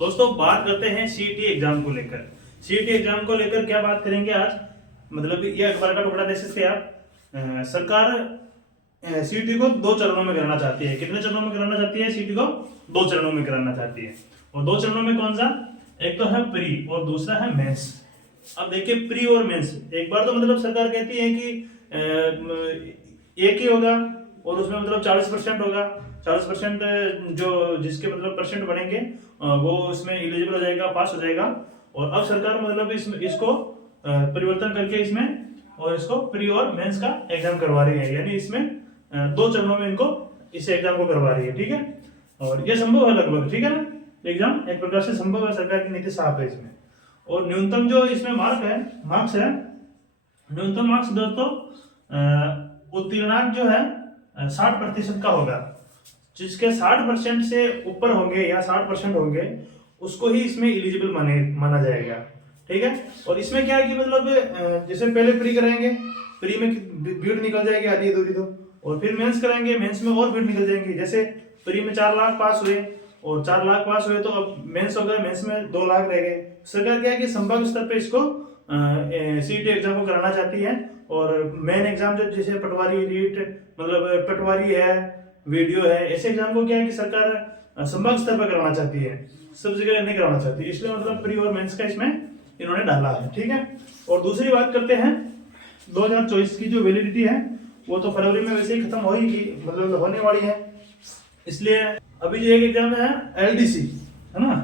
दोस्तों बात करते हैं सीईटी एग्जाम को लेकर। सीईटी एग्जाम को लेकर क्या बात करेंगे आज, मतलब ये अखबार का टुकड़ा देख सकते हैं आप। सरकार सीईटी को 2 चरणों में कराना चाहती है। कितने चरणों में कराना चाहती है? सीईटी को 2 चरणों में कराना चाहती है। और 2 चरणों में कौन सा? एक तो है प्री और दूसरा है मेंस। अब देखिए प्री और मेंस, एक बार तो मतलब सरकार कहती है कि एक ही होगा और उसमें मतलब 40% होगा। 40% जो जिसके मतलब परसेंट बनेंगे वो उसमें एलिजिबल हो जाएगा, पास हो जाएगा। और अब सरकार मतलब इसको परिवर्तन करके इसमें और इसको प्री और मेंस का एग्जाम करवा रही है, यानी इसमें 2 चरणों में इनको इस एग्जाम को करवा रही है। ठीक है, और ये संभव है लगभग, ठीक है ना। एग्जाम एक प्रकार से संभव है, सरकार की नीति साफ है इसमें। और न्यूनतम जो इसमें मार्क्स है, न्यूनतम मार्क्स दोस्तों उत्तीर्णांक जो है 60% का होगा। जिसके 60% से ऊपर होंगे या 60% होंगे उसको ही इसमें एलिजिबल माना जाएगा। ठीक है, और इसमें क्या है कि मतलब जैसे पहले प्री कराएंगे, प्री में भीड़ निकल जाएगी आधी अधूरी तो, और फिर मेंस कराएंगे, मेंस में और भीड़ निकल जाएंगी। जैसे प्री में 4 लाख पास हुए और 4 लाख पास हुए तो अब मेंस हो गए, मेंस में 2 लाख रह गए। सरकार क्या है कि संभाग स्तर पे इसको सीईटी एग्जाम को कराना चाहती है। और मेन एग्जाम जो जैसे पटवारी रीट मतलब पटवारी है, वीडियो है, ऐसे एग्जाम को क्या है कि सरकार संभाग स्तर पर कराना चाहती है, सब जगह नहीं कराना चाहती, इसलिए मतलब प्री और मेंस का इसमें इन्होंने डाला है। ठीक है, और दूसरी बात करते हैं 2024 की जो वैलिडिटी है वो तो फरवरी में वैसे ही खत्म होगी, मतलब होने वाली है। इसलिए अभी जो एक एग्जाम है एलडीसी, है ना,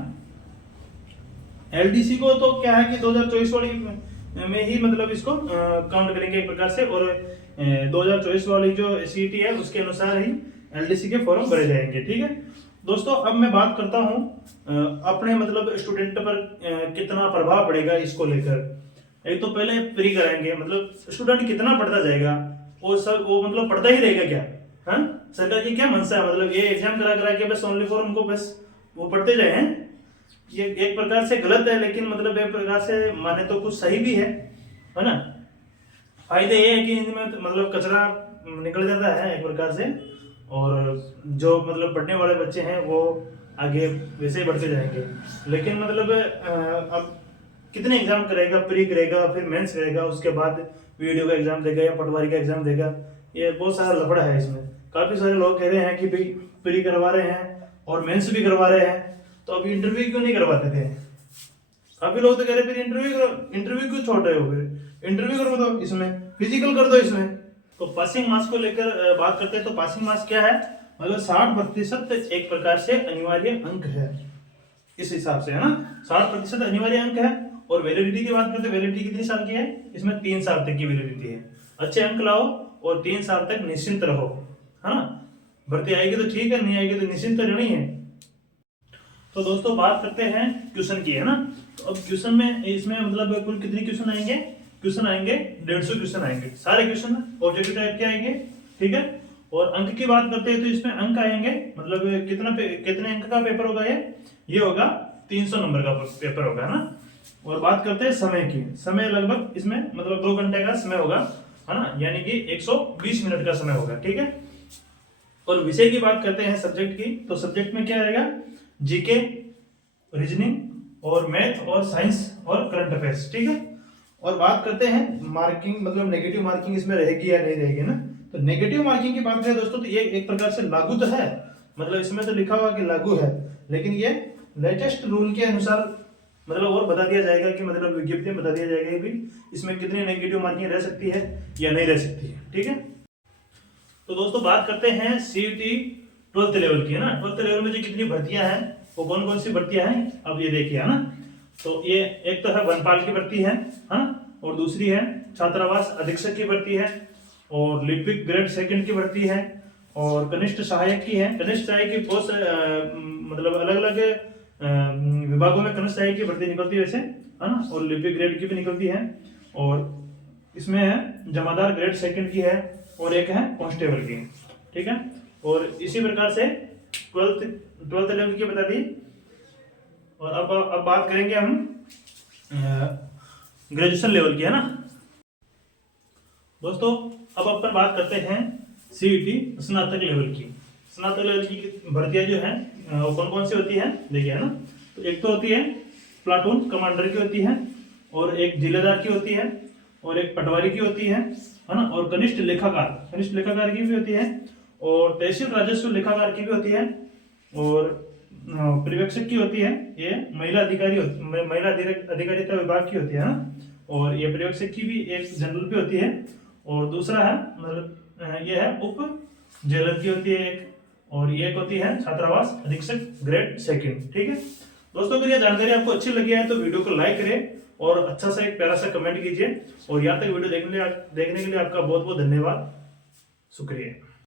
एलडीसी को तो क्या है कि 2024 वाली में ही मतलब इसको काउंट करेंगे एक प्रकार से। और 2024 वाली जो सीईटी है उसके अनुसार ही एलडीसी के फॉर्म भरे जाएंगे। ठीक है दोस्तों, अब मैं बात करता हूँ अपने मतलब स्टूडेंट पर कितना प्रभाव पड़ेगा इसको लेकर। एक तो पहले प्री कराएंगे, मतलब स्टूडेंट कितना पढ़ता जाएगा, वो सब वो मतलब पढ़ता ही रहेगा क्या? हाँ, सरकार की क्या मनसा है, मतलब ये एग्जाम करा करा के बस ओनली फॉर उनको बस वो पढ़ते जाए हैं। ये एक प्रकार से गलत है, लेकिन मतलब एक प्रकार से माने तो कुछ सही भी है ना। फायदे ये है कि इनमें मतलब कचरा निकल जाता है एक प्रकार से, और जो मतलब पढ़ने वाले बच्चे हैं वो आगे वैसे ही बढ़ते जाएंगे। लेकिन मतलब अब कितने एग्जाम करेगा, प्री करेगा, फिर मेंस करेगा, उसके बाद वीडियो का एग्जाम देगा या पटवारी का एग्जाम देगा, ये बहुत सारा लफड़ा है इसमें। काफी सारे लोग कह रहे हैं कि भाई प्री करवा रहे हैं और मेंस भी करवा रहे हैं, तो अभी इंटरव्यू क्यों नहीं करवाते थे? काफी लोग तो कह रहे फिर इंटरव्यू क्यों छोड़ रहे हो, फिर इंटरव्यू करवा दो, इसमें फिजिकल कर दो इसमें। तो पासिंग मार्क्स को लेकर बात करते हैं तो पासिंग मार्क्स क्या है, मतलब 60% एक प्रकार से अनिवार्य अंक है इस हिसाब से, है ना। 60% अनिवार्य अंक है। और वैलिडिटी की बात करते हैं, वैलिडिटी कितनी साल की है? इसमें 3 साल तक की वैलिडिटी है। अच्छे अंक लाओ और 3 साल तक निश्चिंत रहो, है ना। भर्ती आएगी तो ठीक है, नहीं आएगी तो निश्चिंत रहनी है। तो दोस्तों बात करते हैं क्वेश्चन की, है ना। तो अब क्वेश्चन में इसमें मतलब कुल कितने क्वेश्चन आएंगे? क्वेश्चन आएंगे 150 क्वेश्चन आएंगे, सारे क्वेश्चन ऑब्जेक्टिव टाइप के आएंगे। ठीक है, और अंक की बात करते हैं तो इसमें अंक आएंगे मतलब कितने अंक का पेपर होगा ये होगा 300 नंबर का पेपर होगा ना। और बात करते हैं समय की, समय लगभग इसमें मतलब 2 घंटे का समय होगा, है ना, यानी कि 120 मिनट का समय होगा। ठीक है, और विषय की बात करते हैं सब्जेक्ट की, तो सब्जेक्ट में क्या रहेगा? जीके, रीजनिंग और मैथ और साइंस और करंट अफेयर्स। ठीक है, और बात करते हैं मार्किंग, मतलब नेगेटिव मार्किंग इसमें रहेगी या नहीं रहेगी ना। तो नेगेटिव मार्किंग की बात करें दोस्तों तो ये एक प्रकार से लागू तो है, मतलब इसमें तो लिखा हुआ कि लागू है, लेकिन ये लेटेस्ट रूल के अनुसार मतलब और बता दिया जाएगा कि मतलब विज्ञप्ति में बता दिया जाएगा कि इसमें कितनी नेगेटिव मार्किंग रह सकती है या नहीं रह सकती है। ठीक है, तो दोस्तों बात करते हैं सीईटी 12th लेवल की, है ना। 12th लेवल में जो कितनी भर्तियां हैं वो कौन कौन सी भर्तियां हैं अब ये देखिए, है ना। तो ये एक तो है वनपाल की भर्ती है ना, और दूसरी है छात्रावास अधीक्षक की भर्ती है, और लिपिक ग्रेड 2 की भर्ती है, और कनिष्ठ सहायक की है। कनिष्ठ सहायक की बहुत मतलब अलग अलग विभागों में कनिष्ठ सहायक की भर्ती निकलती है वैसे, है ना, और लिपिक ग्रेड की भी निकलती है, और इसमें है जमादार ग्रेड 2 की है, और एक है कांस्टेबल की। ठीक है, और इसी प्रकार से 12th लेवल की बता दी। और अब बात करेंगे हम ग्रेजुएशन लेवल की, है ना दोस्तों। अब अपन बात करते हैं सीईटी स्नातक लेवल की। स्नातक लेवल की भर्तियां जो है वो कौन कौन सी होती है देखिए, है ना। तो एक तो होती है प्लाटून कमांडर की होती है, और एक जिलेदार की होती है, और एक पटवारी की होती है ना, और कनिष्ठ लेखाकार की भी होती है, और तहसील राजस्व लेखाकार की भी होती है, और पर्यवेक्षक की होती है, ये महिला अधिकारिता विभाग की होती है ना, और ये पर्यवेक्षक की भी एक जनरल भी होती है, और दूसरा है मतलब ये है उप जेलर की होती है एक, और ये एक होती है छात्रावास अधीक्षक ग्रेड सेकंड। ठीक है दोस्तों, अगर ये जानकारी आपको अच्छी लगी है तो वीडियो को लाइक करें और अच्छा सा एक प्यारा सा कमेंट कीजिए, और यहाँ तक वीडियो देखने के लिए आपका बहुत बहुत धन्यवाद, शुक्रिया।